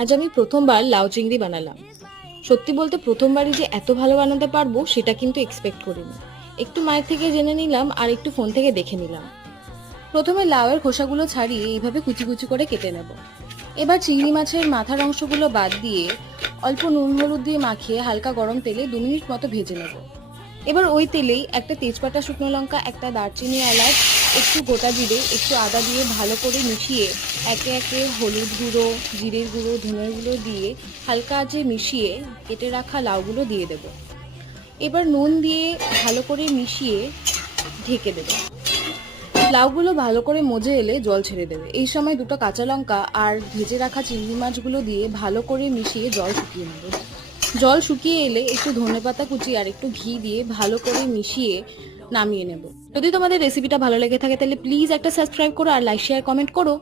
আজ আমি প্রথমবার লাউ চিংড়ি বানালাম। সত্যি বলতে প্রথমবারই যে এত ভালো বানাতে পারবো সেটা কিন্তু এক্সপেক্ট করিনি। একটু মায়ের থেকে জেনে নিলাম আর একটু ফোন থেকে দেখে নিলাম। প্রথমে লাউয়ের খোসাগুলো ছাড়িয়ে এইভাবে কুচি কুচি করে কেটে নেব। এবার চিংড়ি মাছের মাথার অংশগুলো বাদ দিয়ে অল্প নুন হলুদ দিয়ে মাখিয়ে হালকা গরম তেলে 2 মিনিট মতো ভেজে নেব। এবার ওই তেলেই একটা তেজপাতা, শুকনো লঙ্কা, একটা দারচিনি, এলাচ, একটু গোটা জিরে, একটু আদা দিয়ে ভালো করে মিশিয়ে একে একে হলুদ গুঁড়ো, জিরের গুঁড়ো, ধনের গুঁড়ো দিয়ে হালকা আঁচে মিশিয়ে কেটে রাখা লাউগুলো দিয়ে দেব। এবার নুন দিয়ে ভালো করে মিশিয়ে ঢেকে দেবে। লাউগুলো ভালো করে মজে এলে জল ছেড়ে দেবে। এই সময় দুটো কাঁচা লঙ্কা আর ভেজে রাখা চিংড়ি মাছগুলো দিয়ে ভালো করে মিশিয়ে জল শুকিয়ে নেবে। জল শুকিয়ে এলে একটু ধনেপাতা কুচি আর একটু ঘি দিয়ে ভালো করে মিশিয়ে নামিয়ে নেব। যদি তোমাদের রেসিপিটা ভালো লেগে থাকে তাহলে প্লিজ একটা সাবস্ক্রাইব করো আর লাইক শেয়ার কমেন্ট করো।